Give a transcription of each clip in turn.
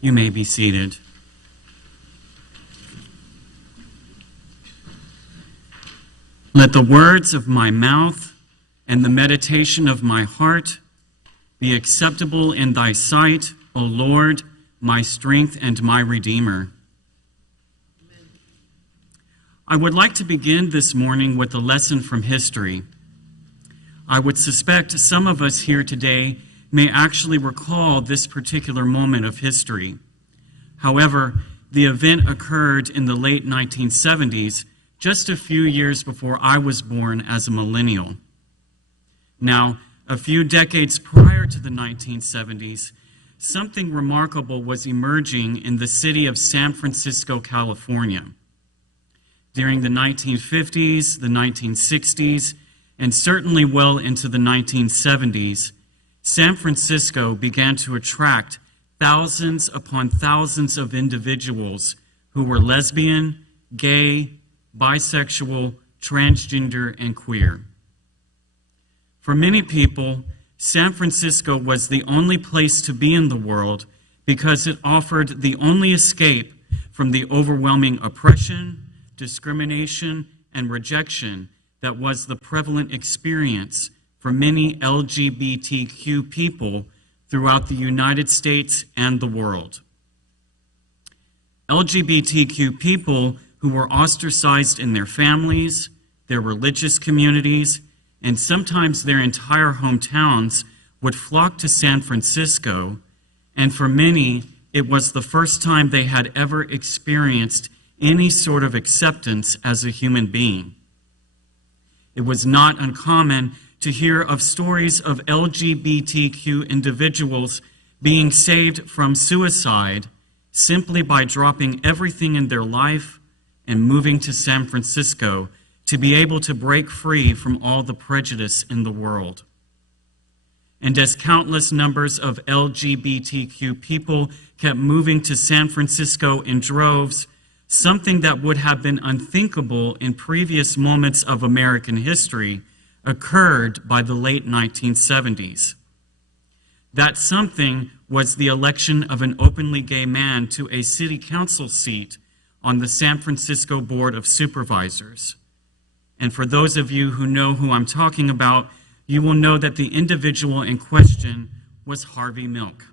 You may be seated. Let the words of my mouth and the meditation of my heart be acceptable in thy sight, O Lord, my strength and my Redeemer. Amen. I would like to begin this morning with a lesson from history. I would suspect some of us here today may actually recall this particular moment of history. However, the event occurred in the late 1970s, just a few years before I was born as a millennial. Now, a few decades prior to the 1970s, something remarkable was emerging in the city of San Francisco, California. During the 1950s, the 1960s, and certainly well into the 1970s, San Francisco began to attract thousands upon thousands of individuals who were lesbian, gay, bisexual, transgender, and queer. For many people, San Francisco was the only place to be in the world because it offered the only escape from the overwhelming oppression, discrimination, and rejection that was the prevalent experience for many LGBTQ people throughout the United States and the world. LGBTQ people who were ostracized in their families, their religious communities, and sometimes their entire hometowns would flock to San Francisco, and for many, it was the first time they had ever experienced any sort of acceptance as a human being. It was not uncommon to hear of stories of LGBTQ individuals being saved from suicide simply by dropping everything in their life and moving to San Francisco to be able to break free from all the prejudice in the world. And as countless numbers of LGBTQ people kept moving to San Francisco in droves, something that would have been unthinkable in previous moments of American history occurred by the late 1970s. That something was the election of an openly gay man to a city council seat on the San Francisco Board of Supervisors. And for those of you who know who I'm talking about, you will know that the individual in question was Harvey Milk.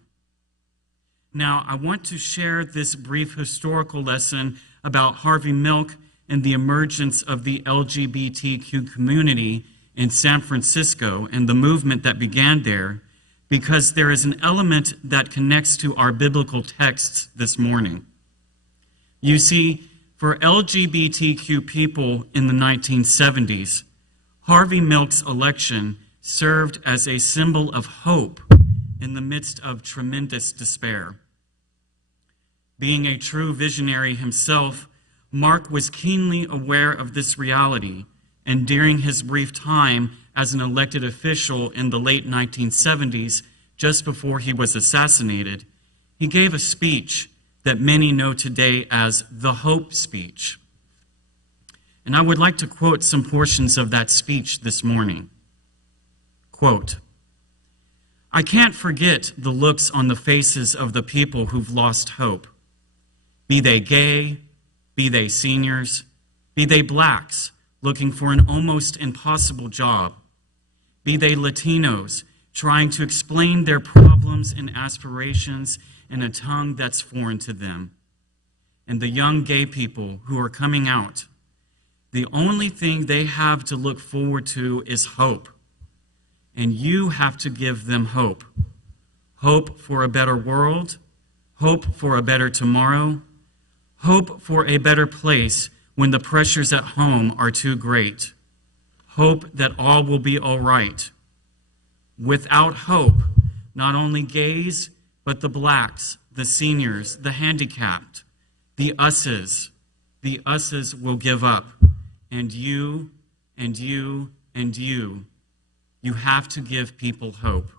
Now, I want to share this brief historical lesson about Harvey Milk and the emergence of the LGBTQ community in San Francisco and the movement that began there, because there is an element that connects to our biblical texts this morning. You see, for LGBTQ people in the 1970s, Harvey Milk's election served as a symbol of hope in the midst of tremendous despair. Being a true visionary himself, Mark was keenly aware of this reality, and during his brief time as an elected official in the late 1970s, just before he was assassinated, he gave a speech that many know today as the Hope Speech. And I would like to quote some portions of that speech this morning. Quote, "I can't forget the looks on the faces of the people who've lost hope. Be they gay, be they seniors, be they blacks looking for an almost impossible job, be they Latinos trying to explain their problems and aspirations in a tongue that's foreign to them, and the young gay people who are coming out. The only thing they have to look forward to is hope, and you have to give them hope. Hope for a better world, hope for a better tomorrow, hope for a better place when the pressures at home are too great, hope that all will be all right. Without hope, not only gays, but the blacks, the seniors, the handicapped, the us's will give up. And you, and you, and you have to give people hope."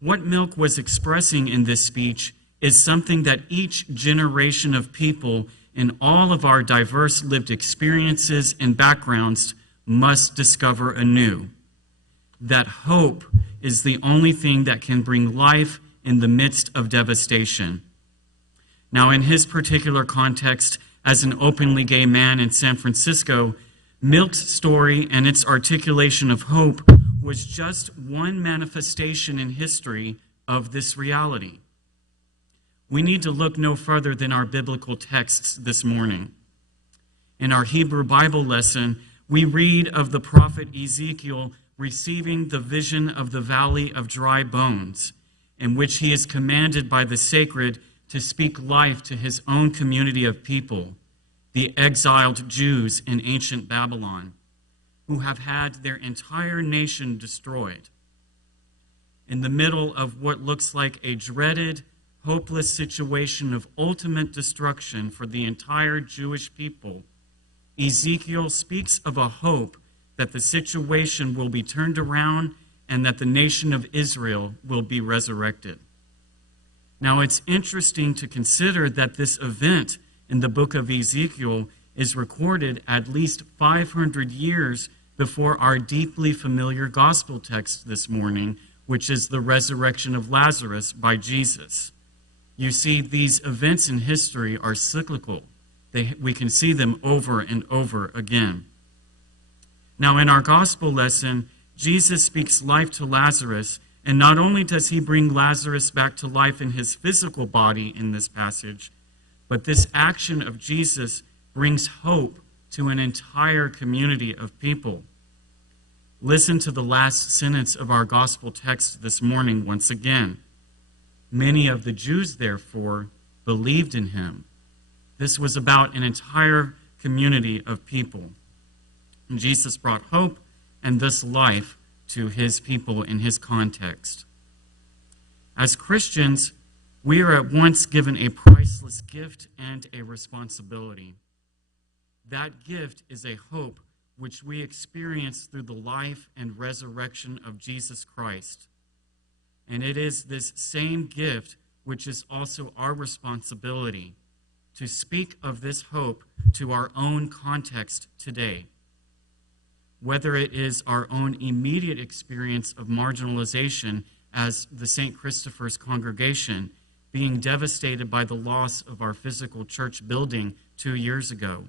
What Milk was expressing in this speech is something that each generation of people in all of our diverse lived experiences and backgrounds must discover anew. That hope is the only thing that can bring life in the midst of devastation. Now, in his particular context, as an openly gay man in San Francisco, Milk's story and its articulation of hope was just one manifestation in history of this reality. We need to look no further than our biblical texts this morning. In our Hebrew Bible lesson, we read of the prophet Ezekiel receiving the vision of the valley of dry bones, in which he is commanded by the sacred to speak life to his own community of people, the exiled Jews in ancient Babylon, who have had their entire nation destroyed. In the middle of what looks like a dreaded, hopeless situation of ultimate destruction for the entire Jewish people, Ezekiel speaks of a hope that the situation will be turned around and that the nation of Israel will be resurrected. Now, it's interesting to consider that this event in the book of Ezekiel is recorded at least 500 years before our deeply familiar gospel text this morning, which is the resurrection of Lazarus by Jesus. You see, these events in history are cyclical. We can see them over and over again. Now, in our gospel lesson, Jesus speaks life to Lazarus, and not only does he bring Lazarus back to life in his physical body in this passage, but this action of Jesus brings hope to an entire community of people. Listen to the last sentence of our gospel text this morning once again. Many of the Jews, therefore, believed in him. This was about an entire community of people. And Jesus brought hope and thus life to his people in his context. As Christians, we are at once given a priceless gift and a responsibility. That gift is a hope which we experience through the life and resurrection of Jesus Christ. And it is this same gift which is also our responsibility to speak of this hope to our own context today. Whether it is our own immediate experience of marginalization as the St. Christopher's congregation being devastated by the loss of our physical church building 2 years ago,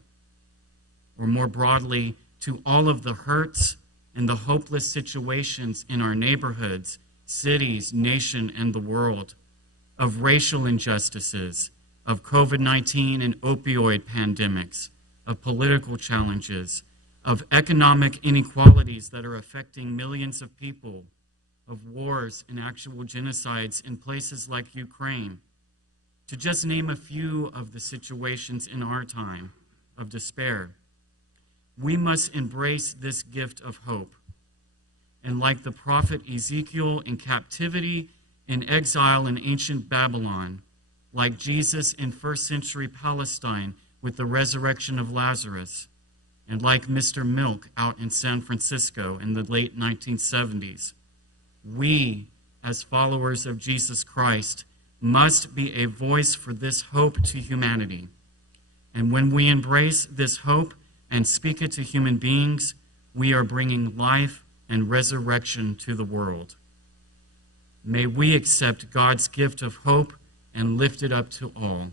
or more broadly, to all of the hurts and the hopeless situations in our neighborhoods, cities, nation, and the world, of racial injustices, of COVID-19 and opioid pandemics, of political challenges, of economic inequalities that are affecting millions of people, of wars and actual genocides in places like Ukraine, to just name a few of the situations in our time of despair. We must embrace this gift of hope. And like the prophet Ezekiel in captivity, in exile in ancient Babylon, like Jesus in first century Palestine with the resurrection of Lazarus, and like Mr. Milk out in San Francisco in the late 1970s, we, as followers of Jesus Christ, must be a voice for this hope to humanity. And when we embrace this hope and speak it to human beings, we are bringing life and resurrection to the world. May we accept God's gift of hope and lift it up to all.